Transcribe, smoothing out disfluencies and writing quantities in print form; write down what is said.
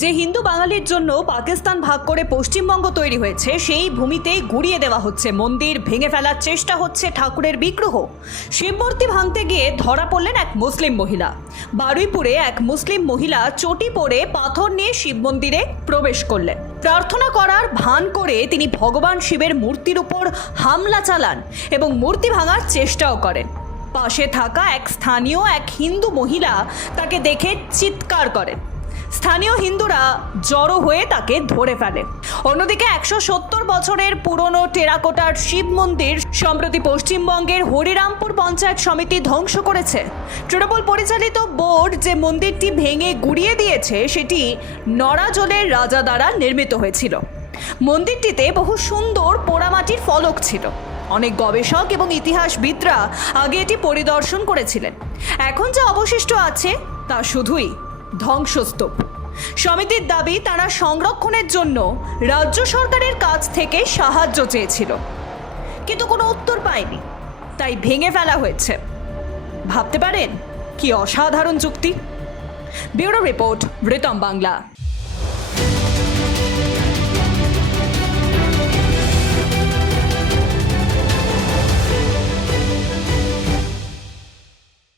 যে হিন্দু বাঙালির জন্য পাকিস্তান ভাগ করে পশ্চিমবঙ্গ তৈরি হয়েছে, সেই ভূমিতে গুড়িয়ে দেওয়া হচ্ছে মন্দির, ভেঙে ফেলার চেষ্টা হচ্ছে ঠাকুরের বিগ্রহ। শিবমূর্তি ভাঙতে গিয়ে ধরা পড়লেন এক মুসলিম মহিলা। বারুইপুরে এক মুসলিম মহিলা চটি পরে পাথর নিয়ে শিব মন্দিরে প্রবেশ করলেন। প্রার্থনা করার ভান করে তিনি ভগবান শিবের মূর্তির উপর হামলা চালান এবং মূর্তি ভাঙার চেষ্টাও করেন। পাশে থাকা এক স্থানীয় হিন্দু মহিলা তাকে দেখে চিৎকার করেন। স্থানীয় হিন্দুরা জড়ো হয়ে তাকে ধরে ফেলে। অন্যদিকে 170 বছরের পুরনো টেরাকোটার শিব মন্দির সম্প্রতি পশ্চিমবঙ্গের হরিরামপুর পঞ্চায়েত সমিতি ধ্বংস করেছে। তৃণমূল পরিচালিত বোর্ড যে মন্দিরটি ভেঙে গুড়িয়ে দিয়েছে, সেটি নড়াজলের রাজা দ্বারা নির্মিত হয়েছিল। মন্দিরটিতে বহু সুন্দর পোড়ামাটির ফলক ছিল। অনেক গবেষক এবং ইতিহাসবিদরা আগে এটি পরিদর্শন করেছিলেন। এখন যা অবশিষ্ট আছে তা শুধুই ধ্বংসস্তূপ। সমিতির দাবি, তারা সংরক্ষণের জন্য রাজ্য সরকারের কাছ থেকে সাহায্য চেয়েছিল, কিন্তু কোনো উত্তর পায়নি, তাই ভেঙে ফেলা হয়েছে। ভাবতে পারেন কি অসাধারণ যুক্তি। Bureau report, Ritam Bangla.